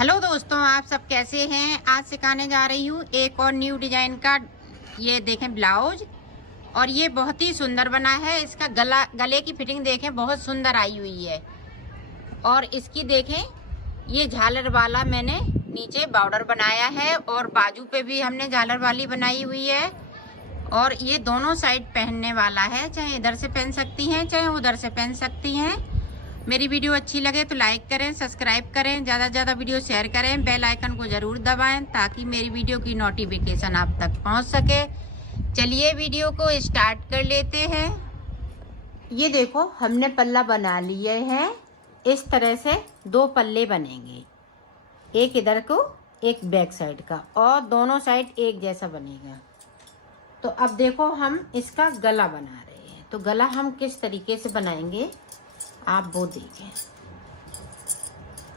Hello दोस्तों, आप सब कैसे हैं। आज सिखाने जा रही हूँ एक और न्यू डिजाइन का। ये देखें ब्लाउज, और ये बहुत ही सुंदर बना है। इसका गले की फिटिंग देखें, बहुत सुंदर आई हुई है। और इसकी देखें, ये झालर वाला मैंने नीचे बॉर्डर बनाया है और बाजू पे भी हमने झालर वाली बनाई हुई है। और ये दोनों साइड पहनने वाला है, चाहे इधर से पहन सकती हैं चाहे उधर से पहन सकती हैं। मेरी वीडियो अच्छी लगे तो लाइक करें, सब्सक्राइब करें, ज़्यादा से ज़्यादा वीडियो शेयर करें, बेल आइकन को ज़रूर दबाएं ताकि मेरी वीडियो की नोटिफिकेशन आप तक पहुंच सके। चलिए वीडियो को स्टार्ट कर लेते हैं। ये देखो, हमने पल्ला बना लिए हैं। इस तरह से दो पल्ले बनेंगे, एक इधर को एक बैक साइड का, और दोनों साइड एक जैसा बनेगा। तो अब देखो, हम इसका गला बना रहे हैं। तो गला हम किस तरीके से बनाएंगे आप वो देखें।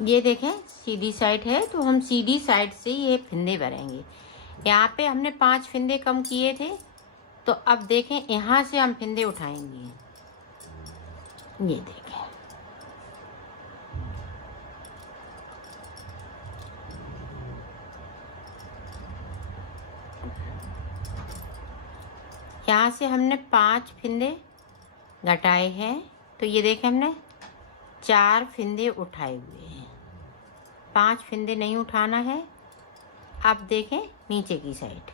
ये देखें, सीधी साइड है तो हम सीधी साइड से ये फिंदे भरेंगे। यहाँ पे हमने 5 फिंदे कम किए थे, तो अब देखें यहाँ से हम फिंदे उठाएंगे। ये देखें, यहाँ से हमने 5 फिंदे घटाए हैं। तो ये देखें, हमने 4 फिंदे उठाए हुए हैं, 5 फिंदे नहीं उठाना है। अब देखें नीचे की साइड,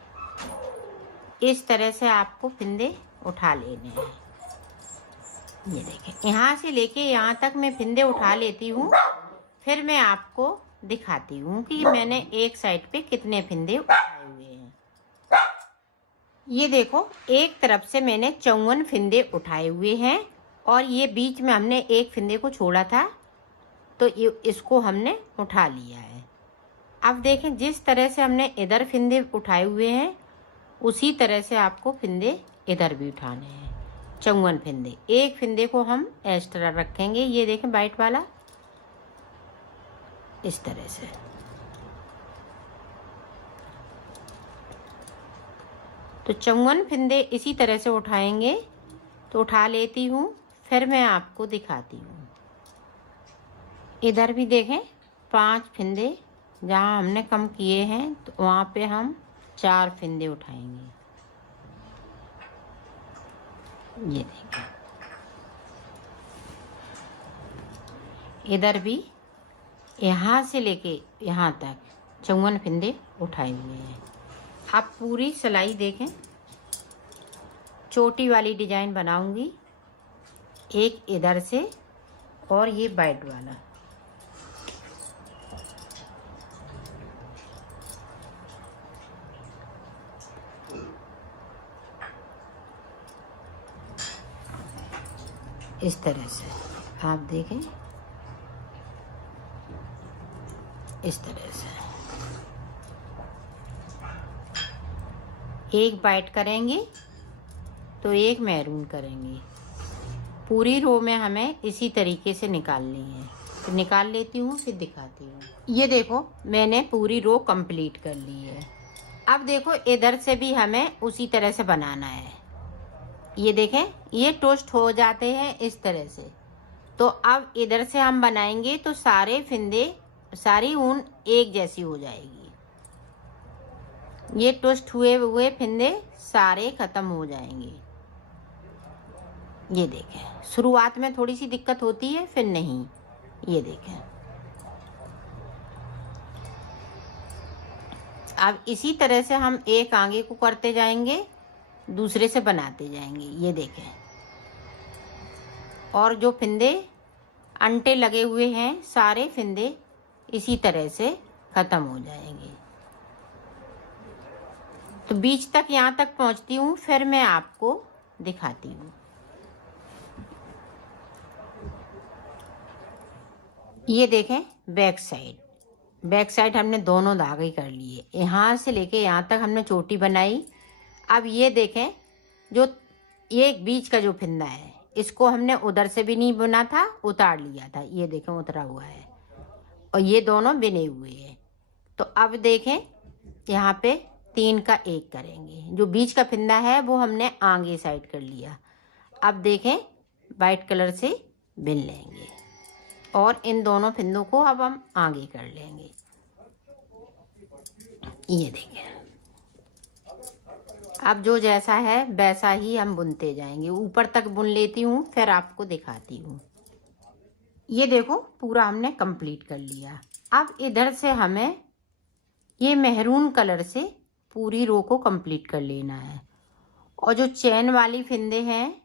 इस तरह से आपको फिंदे उठा लेने हैं। ये देखें, यहाँ से लेके यहाँ तक मैं फिंदे उठा लेती हूँ, फिर मैं आपको दिखाती हूँ कि मैंने एक साइड पे कितने फिंदे उठाए हुए हैं। ये देखो, एक तरफ से मैंने 54 फिंदे उठाए हुए हैं, और ये बीच में हमने एक फिंदे को छोड़ा था, तो ये इसको हमने उठा लिया है। अब देखें, जिस तरह से हमने इधर फिंदे उठाए हुए हैं उसी तरह से आपको फिंदे इधर भी उठाने हैं। 54 फिंदे, एक फिंदे को हम एक्स्ट्रा रखेंगे। ये देखें वाइट वाला, इस तरह से। तो 54 फिंदे इसी तरह से उठाएंगे। तो उठा लेती हूँ, फिर मैं आपको दिखाती हूँ। इधर भी देखें, 5 फिंदे जहाँ हमने कम किए हैं तो वहाँ पे हम 4 फिंदे उठाएंगे। ये देखें, इधर भी यहाँ से लेके यहाँ तक 54 फिंदे उठाए हुए हैं। अब पूरी सिलाई देखें, चोटी वाली डिजाइन बनाऊंगी, एक इधर से और ये वाइट वाला। इस तरह से आप देखें, इस तरह से एक वाइट करेंगे तो एक मैरून करेंगे। पूरी रो में हमें इसी तरीके से निकालनी है। तो निकाल लेती हूँ, फिर दिखाती हूँ। ये देखो, मैंने पूरी रो कंप्लीट कर ली है। अब देखो, इधर से भी हमें उसी तरह से बनाना है। ये देखें, ये टोस्ट हो जाते हैं इस तरह से। तो अब इधर से हम बनाएंगे तो सारे फिंदे, सारी ऊन एक जैसी हो जाएगी। ये टोस्ट हुए हुए फिंदे सारे खत्म हो जाएंगे। ये देखें, शुरुआत में थोड़ी सी दिक्कत होती है, फिर नहीं। ये देखें, अब इसी तरह से हम एक आगे को करते जाएंगे, दूसरे से बनाते जाएंगे। ये देखें, और जो फिंदे अंटे लगे हुए हैं सारे फिंदे इसी तरह से खत्म हो जाएंगे। तो बीच तक यहाँ तक पहुँचती हूँ, फिर मैं आपको दिखाती हूँ। ये देखें, बैक साइड हमने दोनों धागे कर लिए। यहाँ से लेके यहाँ तक हमने चोटी बनाई। अब ये देखें, जो ये बीच का जो फिंदा है, इसको हमने उधर से भी नहीं बुना था, उतार लिया था। ये देखें, उतरा हुआ है, और ये दोनों बिने हुए हैं। तो अब देखें, यहाँ पे 3 का 1 करेंगे। जो बीच का फिंदा है वो हमने आगे साइड कर लिया। अब देखें, वाइट कलर से बिन लेंगे, और इन दोनों फिंदों को अब हम आगे कर लेंगे। ये देखिए, अब जो जैसा है वैसा ही हम बुनते जाएंगे। ऊपर तक बुन लेती हूँ, फिर आपको दिखाती हूँ। ये देखो पूरा हमने कंप्लीट कर लिया। अब इधर से हमें ये मेहरून कलर से पूरी रो को कंप्लीट कर लेना है, और जो चैन वाली फिंदे हैं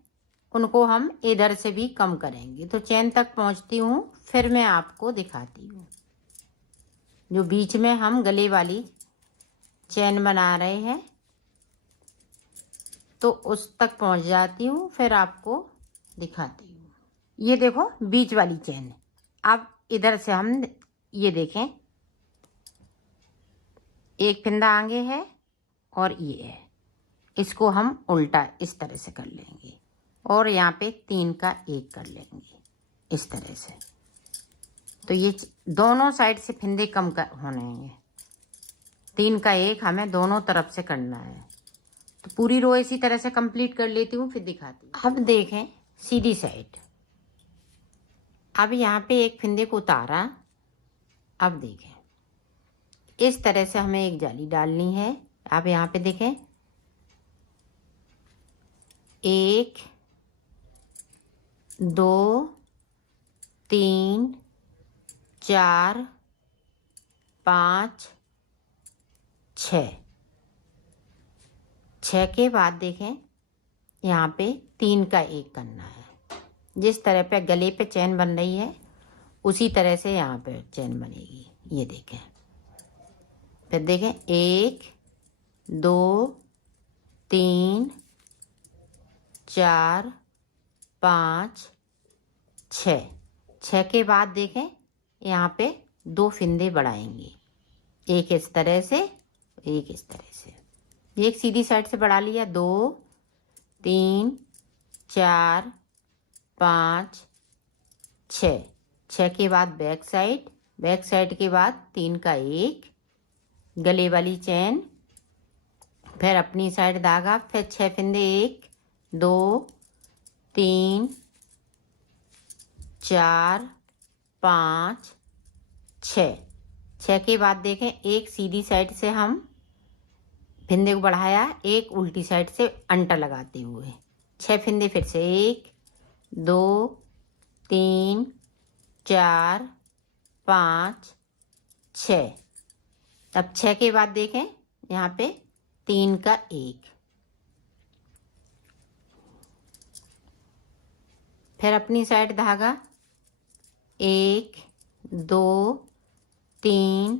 उनको हम इधर से भी कम करेंगे। तो चैन तक पहुंचती हूँ, फिर मैं आपको दिखाती हूँ। जो बीच में हम गले वाली चैन बना रहे हैं, तो उस तक पहुंच जाती हूँ, फिर आपको दिखाती हूँ। ये देखो बीच वाली चैन। अब इधर से हम ये देखें, एक फिंदा आगे है और ये है, इसको हम उल्टा इस तरह से कर लेंगे, और यहाँ पे 3 का 1 कर लेंगे इस तरह से। तो ये दोनों साइड से फिंदे कम होने हैं। 3 का 1 हमें दोनों तरफ से करना है। तो पूरी रो इसी तरह से कंप्लीट कर लेती हूँ, फिर दिखाती हूँ। अब देखें सीधी साइड। अब यहाँ पे एक फिंदे को उतारा। अब देखें इस तरह से हमें एक जाली डालनी है। अब यहाँ पे देखें 1 2 3 4 5 6 के बाद देखें यहाँ पे 3 का 1 करना है। जिस तरह पे गले पे चैन बन रही है उसी तरह से यहाँ पे चैन बनेगी। ये देखें, फिर देखें 1 2 3 4 5 6 के बाद देखें यहाँ पे 2 फिंदे बढ़ाएंगे, एक इस तरह से, एक इस तरह से। एक सीधी साइड से बढ़ा लिया, 2 3 4 5 6 के बाद बैक साइड के बाद 3 का 1 गले वाली चैन, फिर अपनी साइड धागा, फिर 6 फिंदे, 1 2 3 4 5 6 के बाद देखें एक सीधी साइड से हम फिंदे को बढ़ाया, एक उल्टी साइड से अंटा लगाते हुए 6 फिंदे, फिर से 1 2 3 4 5 6। अब 6 के बाद देखें यहाँ पे 3 का 1, फिर अपनी साइड धागा, 1 2 3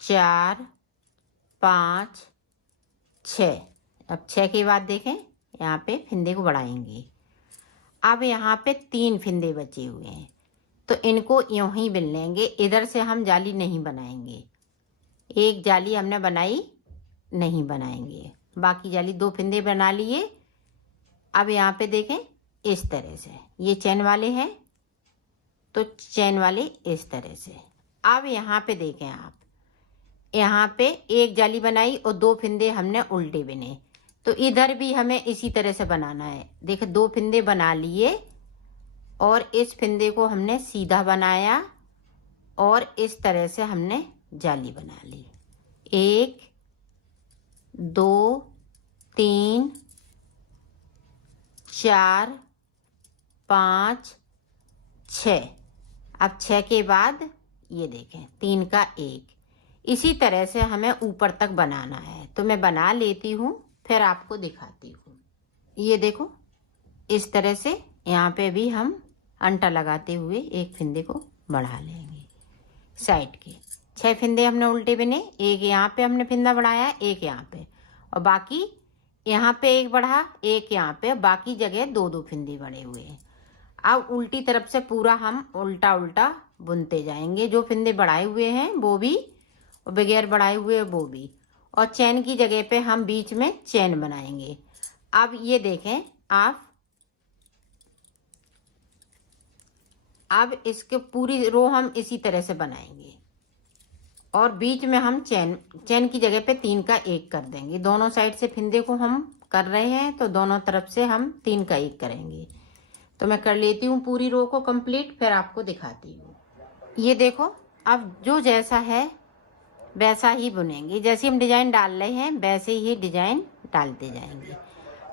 4 5 6। अब 6 के बाद देखें यहाँ पे फिंदे को बढ़ाएंगे। अब यहाँ पे 3 फिंदे बचे हुए हैं, तो इनको यूं ही बिन लेंगे। इधर से हम जाली नहीं बनाएंगे, एक जाली हमने बनाई, नहीं बनाएंगे। बाकी जाली 2 फिंदे बना लिए। अब यहाँ पे देखें इस तरह से, ये चैन वाले हैं तो चैन वाले इस तरह से। अब यहाँ पे देखें आप, यहाँ पे एक जाली बनाई और 2 फिंदे हमने उल्टे बिने, तो इधर भी हमें इसी तरह से बनाना है। देखिए 2 फिंदे बना लिए और इस फिंदे को हमने सीधा बनाया और इस तरह से हमने जाली बना ली। 1 2 3 4 5 6। अब 6 के बाद ये देखें 3 का 1, इसी तरह से हमें ऊपर तक बनाना है। तो मैं बना लेती हूँ, फिर आपको दिखाती हूँ। ये देखो इस तरह से यहाँ पे भी हम अंटा लगाते हुए एक फिंदे को बढ़ा लेंगे साइड के। 6 फिंदे हमने उल्टे बिने, एक यहाँ पे हमने फिंदा बढ़ाया, एक यहाँ पे, और बाकी यहाँ पे एक बढ़ा, एक यहाँ पे, बाकी जगह 2 फिंदे बढ़े हुए हैं। अब उल्टी तरफ से पूरा हम उल्टा उल्टा बुनते जाएंगे। जो फिंदे बढ़ाए हुए हैं वो भी, और बगैर बढ़ाए हुए वो भी, और चैन की जगह पे हम बीच में चैन बनाएंगे। अब ये देखें आप, अब इसके पूरी रो हम इसी तरह से बनाएंगे और बीच में हम चैन की जगह पे 3 का 1 कर देंगे। दोनों साइड से फिंदे को हम कर रहे हैं तो दोनों तरफ से हम 3 का 1 करेंगे। तो मैं कर लेती हूँ पूरी रो को कंप्लीट, फिर आपको दिखाती हूँ। ये देखो अब जो जैसा है वैसा ही बुनेंगे। जैसे हम डिजाइन डाल रहे हैं वैसे ही डिजाइन डालते जाएंगे।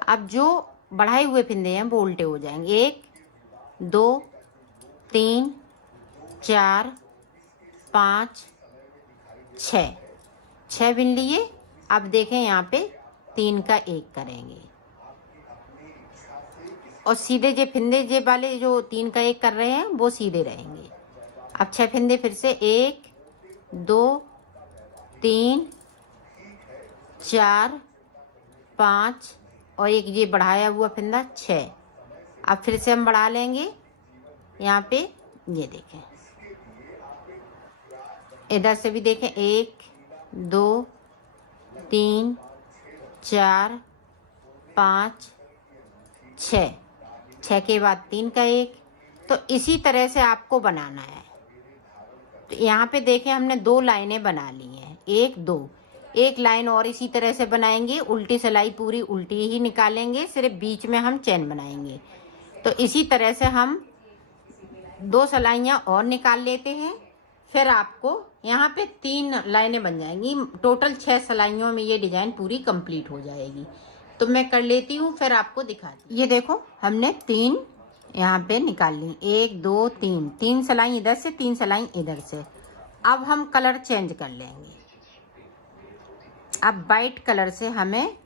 अब जो बढ़ाए हुए फिंदे हैं वो उल्टे हो जाएंगे। 1 2 3 4 5 6 बिन लिए। अब देखें यहाँ पे 3 का 1 करेंगे और सीधे जे फिंदे जे वाले जो 3 का 1 कर रहे हैं वो सीधे रहेंगे। अब 6 फिंदे फिर से 1 2 3 4 5 और एक ये बढ़ाया हुआ फिंदा 6। अब फिर से हम बढ़ा लेंगे यहाँ पे। ये देखें इधर से भी देखें 1 2 3 4 5 6 के बाद 3 का 1। तो इसी तरह से आपको बनाना है। तो यहाँ पे देखें हमने 2 लाइनें बना ली हैं, 1 2। एक लाइन और इसी तरह से बनाएंगे, उल्टी सिलाई पूरी उल्टी ही निकालेंगे, सिर्फ बीच में हम चैन बनाएंगे। तो इसी तरह से हम 2 सिलाइयाँ और निकाल लेते हैं। फिर आपको यहाँ पे 3 लाइनें बन जाएंगी। टोटल 6 सिलाइयों में ये डिजाइन पूरी कंप्लीट हो जाएगी। तो मैं कर लेती हूँ फिर आपको दिखाती हूँ। ये देखो हमने 3 यहाँ पे निकाल ली, 1 2 3 सिलाई इधर से 3 सिलाई इधर से। अब हम कलर चेंज कर लेंगे। अब वाइट कलर से हमें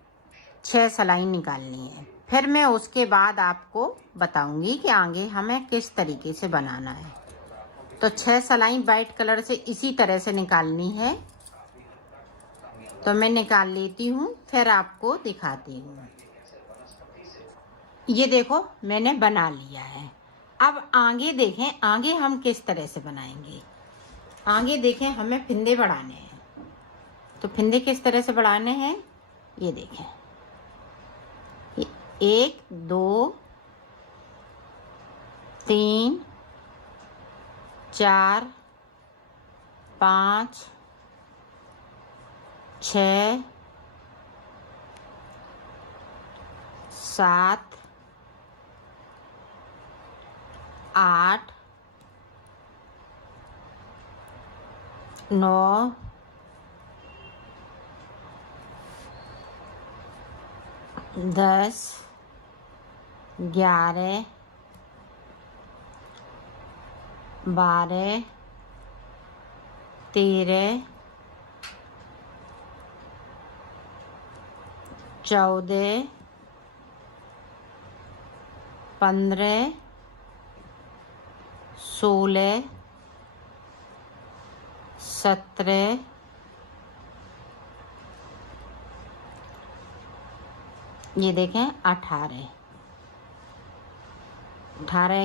6 सिलाई निकालनी है। फिर मैं उसके बाद आपको बताऊंगी कि आगे हमें किस तरीके से बनाना है। तो 6 सिलाई वाइट कलर से इसी तरह से निकालनी है। तो मैं निकाल लेती हूँ फिर आपको दिखाती हूँ। ये देखो मैंने बना लिया है। अब आगे देखें, आगे हम किस तरह से बनाएंगे। आगे देखें हमें फिंदे बढ़ाने हैं। तो फिंदे किस तरह से बढ़ाने हैं ये देखें। 1 2 3 4 5 6 7 8 9 10 11 12 13 14 15 16 17 ये देखें 18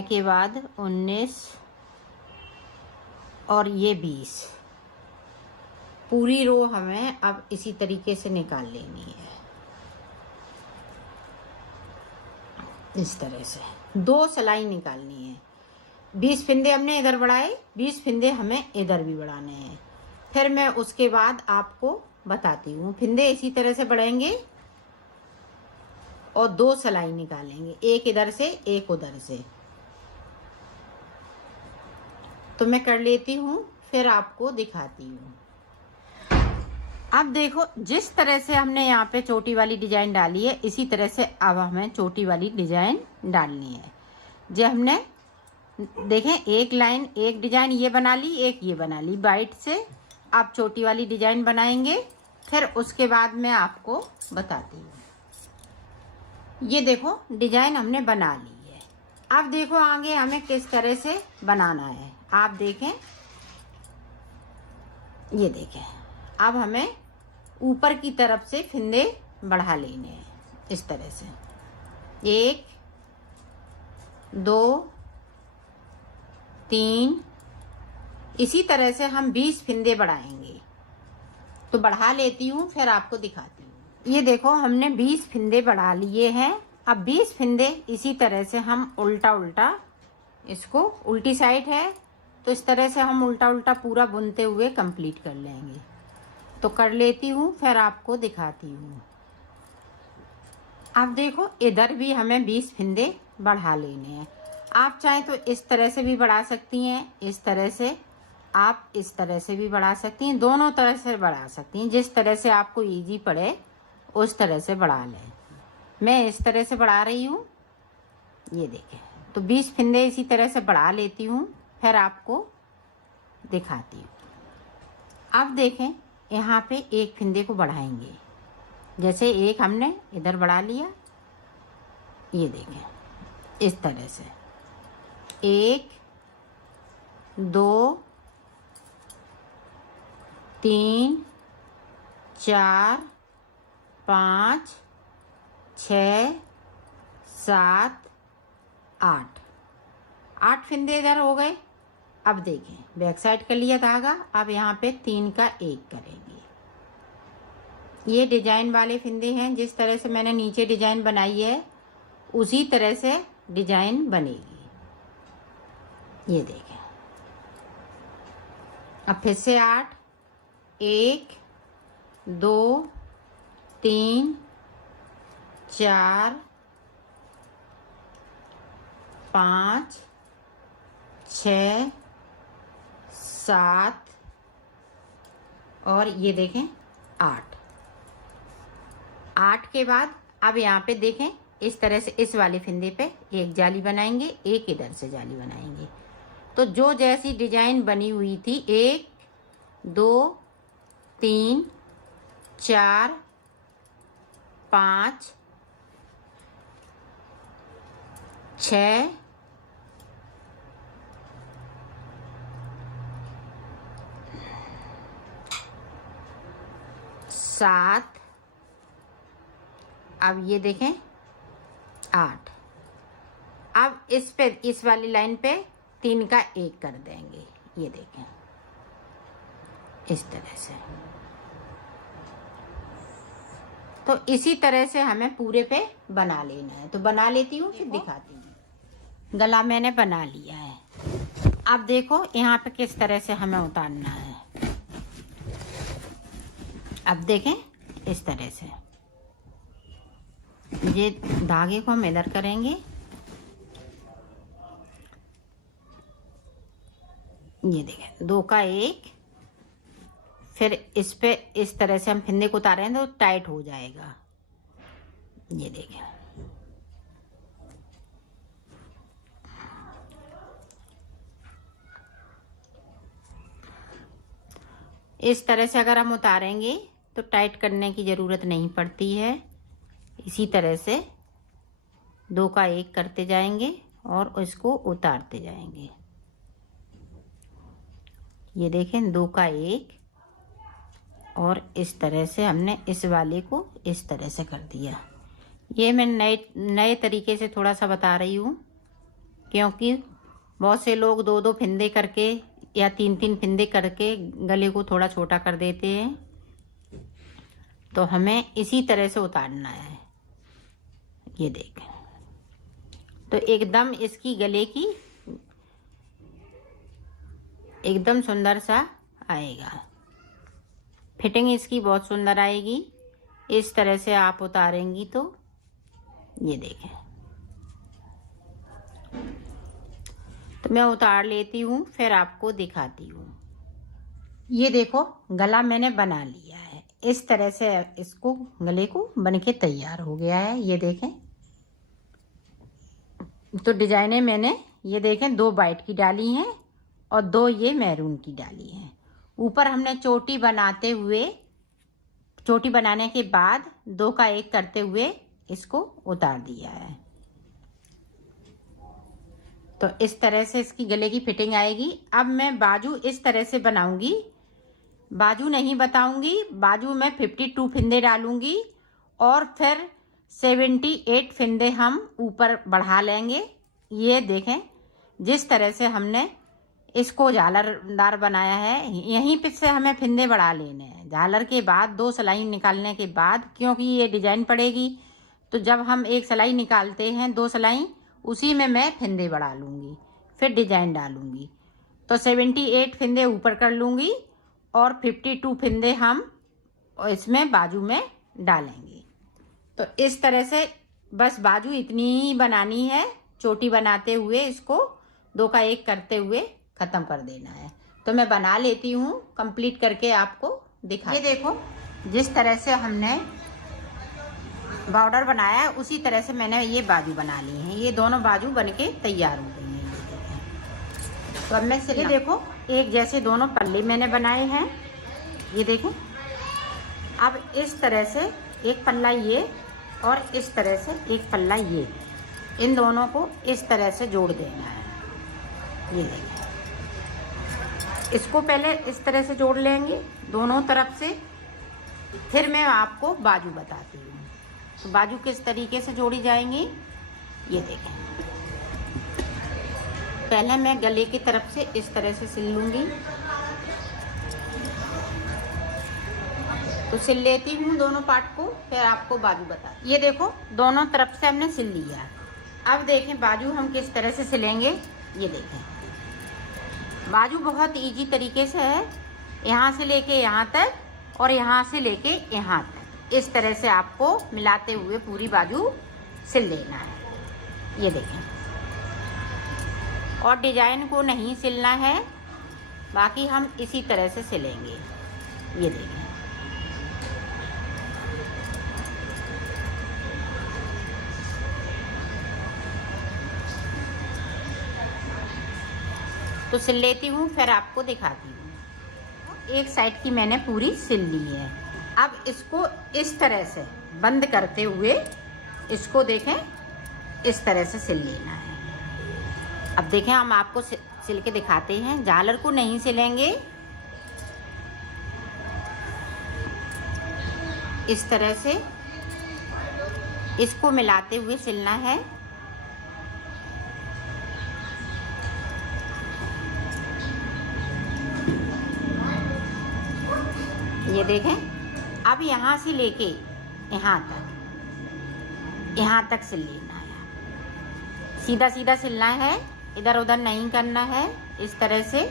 के बाद 19 और ये 20। पूरी रो हमें अब इसी तरीके से निकाल लेनी है। इस तरह से 2 सिलाई निकालनी है। 20 फिंदे हमने इधर बढ़ाए, 20 फिंदे हमें इधर भी बढ़ाने हैं। फिर मैं उसके बाद आपको बताती हूँ। फिंदे इसी तरह से बढ़ाएंगे और 2 सिलाई निकालेंगे, एक इधर से एक उधर से। तो मैं कर लेती हूँ फिर आपको दिखाती हूँ। अब देखो जिस तरह से हमने यहाँ पे चोटी वाली डिजाइन डाली है इसी तरह से अब हमें चोटी वाली डिजाइन डालनी है। जो हमने देखें एक लाइन एक डिजाइन ये बना ली, एक ये बना ली वाइट से। अब चोटी वाली डिजाइन बनाएंगे फिर उसके बाद मैं आपको बताती हूँ। ये देखो डिजाइन हमने बना ली है। अब देखो आगे हमें किस तरह से बनाना है। आप देखें, ये देखें अब हमें ऊपर की तरफ से फिंदे बढ़ा लेने हैं इस तरह से। 1 2 3 इसी तरह से हम 20 फिंदे बढ़ाएंगे। तो बढ़ा लेती हूँ फिर आपको दिखाती हूँ। ये देखो हमने 20 फिंदे बढ़ा लिए हैं। अब 20 फिंदे इसी तरह से हम उल्टा उल्टा, इसको उल्टी साइड है तो इस तरह से हम उल्टा उल्टा पूरा बुनते हुए कंप्लीट कर लेंगे। तो कर लेती हूँ फिर आपको दिखाती हूँ। अब देखो इधर भी हमें 20 फिंदे बढ़ा लेने हैं। आप चाहें तो इस तरह से भी बढ़ा सकती हैं, इस तरह से, आप इस तरह से भी बढ़ा सकती हैं, दोनों तरह से बढ़ा सकती हैं, जिस तरह से आपको इजी पड़े उस तरह से बढ़ा लें। मैं इस तरह से बढ़ा रही हूँ, ये देखें। तो 20 फिंदे इसी तरह से बढ़ा लेती हूँ, फिर आपको दिखाती हूँ। अब देखें, यहाँ पे एक फिंदे को बढ़ाएंगे, जैसे एक हमने इधर बढ़ा लिया, ये देखें इस तरह से 1 2 3 4 5 6 7 8 फिंदे इधर हो गए। अब देखें, बैक साइड कर लिया धागा, अब यहाँ पे 3 का 1 करेंगे। ये डिजाइन वाले फिंदे हैं, जिस तरह से मैंने नीचे डिजाइन बनाई है उसी तरह से डिजाइन बनेगी। ये देखें, अब फिर से 8 1 2 3 4 5 6 7 और ये देखें 8 के बाद अब यहाँ पे देखें, इस तरह से इस वाले फिंदे पे एक जाली बनाएंगे, एक इधर से जाली बनाएंगे। तो जो जैसी डिजाइन बनी हुई थी 1 2 3 4 5 6 7, अब ये देखें 8। अब इस पे, इस वाली लाइन पे 3 का 1 कर देंगे, ये देखें इस तरह से। तो इसी तरह से हमें पूरे पे बना लेना है। तो बना लेती हूँ, फिर दिखाती हूँ। गला मैंने बना लिया है। अब देखो यहाँ पे किस तरह से हमें उतारना है। अब देखें इस तरह से ये धागे को हम इधर करेंगे, ये देखें 2 का 1, फिर इस पे इस तरह से हम फिंदे को उतारेंगे तो टाइट हो जाएगा। ये देखें, इस तरह से अगर हम उतारेंगे तो टाइट करने की ज़रूरत नहीं पड़ती है। इसी तरह से 2 का 1 करते जाएंगे और इसको उतारते जाएंगे। ये देखें 2 का 1 और इस तरह से हमने इस वाले को इस तरह से कर दिया। ये मैं नए तरीके से थोड़ा सा बता रही हूँ, क्योंकि बहुत से लोग 2-2 फिंदे करके या 3-3 फिंदे करके गले को थोड़ा छोटा कर देते हैं। तो हमें इसी तरह से उतारना है। ये देखें, तो एकदम इसकी गले की एकदम सुंदर सा आएगा। फिटिंग इसकी बहुत सुंदर आएगी। इस तरह से आप उतारेंगी तो ये देखें। तो मैं उतार लेती हूँ, फिर आपको दिखाती हूँ। ये देखो गला मैंने बना लिया है। इस तरह से इसको गले को बनके तैयार हो गया है। ये देखें, तो डिजाइनें मैंने ये देखें 2 वाइट की डाली हैं और 2 ये मैरून की डाली हैं। ऊपर हमने चोटी बनाते हुए, चोटी बनाने के बाद 2 का 1 करते हुए इसको उतार दिया है। तो इस तरह से इसकी गले की फिटिंग आएगी। अब मैं बाजू इस तरह से बनाऊंगी, बाजू नहीं बताऊंगी। बाजू में 52 फिंदे डालूंगी और फिर 78 फिंदे हम ऊपर बढ़ा लेंगे। ये देखें, जिस तरह से हमने इसको झालरदार बनाया है, यहीं पे से हमें फिंदे बढ़ा लेने हैं। झालर के बाद 2 सिलाई निकालने के बाद, क्योंकि ये डिजाइन पड़ेगी, तो जब हम एक सिलाई निकालते हैं 2 सिलाई, उसी में मैं फिंदे बढ़ा लूँगी, फिर डिजाइन डालूँगी। तो 78 फिंदे ऊपर कर लूँगी और 52 फिंदे हम इसमें बाजू में डालेंगे। तो इस तरह से बस बाजू इतनी ही बनानी है। चोटी बनाते हुए इसको 2 का 1 करते हुए ख़त्म कर देना है। तो मैं बना लेती हूँ, कंप्लीट करके आपको दिखा। ये देखो जिस तरह से हमने बॉर्डर बनाया है उसी तरह से मैंने ये बाजू बना ली हैं। ये दोनों बाजू बनके तैयार हो गई हैं। तो अब मैं ये देखो एक जैसे दोनों पल्ले मैंने बनाए हैं। ये देखो अब इस तरह से एक पल्ला ये और इस तरह से एक पल्ला ये, इन दोनों को इस तरह से जोड़ देना है। ये देखिए इसको पहले इस तरह से जोड़ लेंगे दोनों तरफ से, फिर मैं आपको बाजू बताती हूँ। तो बाजू किस तरीके से जोड़ी जाएंगी ये देखें। पहले मैं गले की तरफ से इस तरह से सिल लूँगी। तो सिल लेती हूँ दोनों पार्ट को, फिर आपको बाजू बता। ये देखो दोनों तरफ से हमने सिल लिया। अब देखें बाजू हम किस तरह से सिलेंगे। ये देखें बाजू बहुत इजी तरीके से है, यहाँ से लेके यहाँ तक और यहाँ से लेके यहाँ तक, इस तरह से आपको मिलाते हुए पूरी बाजू सिल लेना है। ये देखें और डिजाइन को नहीं सिलना है, बाकी हम इसी तरह से सिलेंगे। ये देखें तो सिल लेती हूँ, फिर आपको दिखाती हूँ। एक साइड की मैंने पूरी सिल ली है। अब इसको इस तरह से बंद करते हुए इसको देखें इस तरह से सिल लेना है। अब देखें हम आपको सिल के दिखाते हैं। झालर को नहीं सिलेंगे, इस तरह से इसको मिलाते हुए सिलना है। ये देखें अब यहाँ से लेके यहाँ तक सिल लेना है। सीधा सीधा सिलना है, इधर उधर नहीं करना है। इस तरह से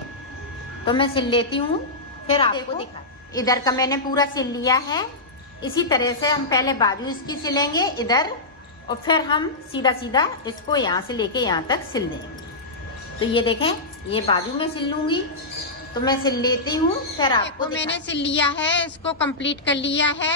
तो मैं सिल लेती हूँ, फिर आपको दिखा। इधर का मैंने पूरा सिल लिया है। इसी तरह से हम पहले बाजू इसकी सिलेंगे इधर, और फिर हम सीधा सीधा इसको यहाँ से लेके यहाँ तक सिल देंगे। तो ये देखें ये बाजू में सिल लूँगी, तो मैं सिल लेती हूँ, फिर आपको मैंने सिल लिया है, इसको कंप्लीट कर लिया है।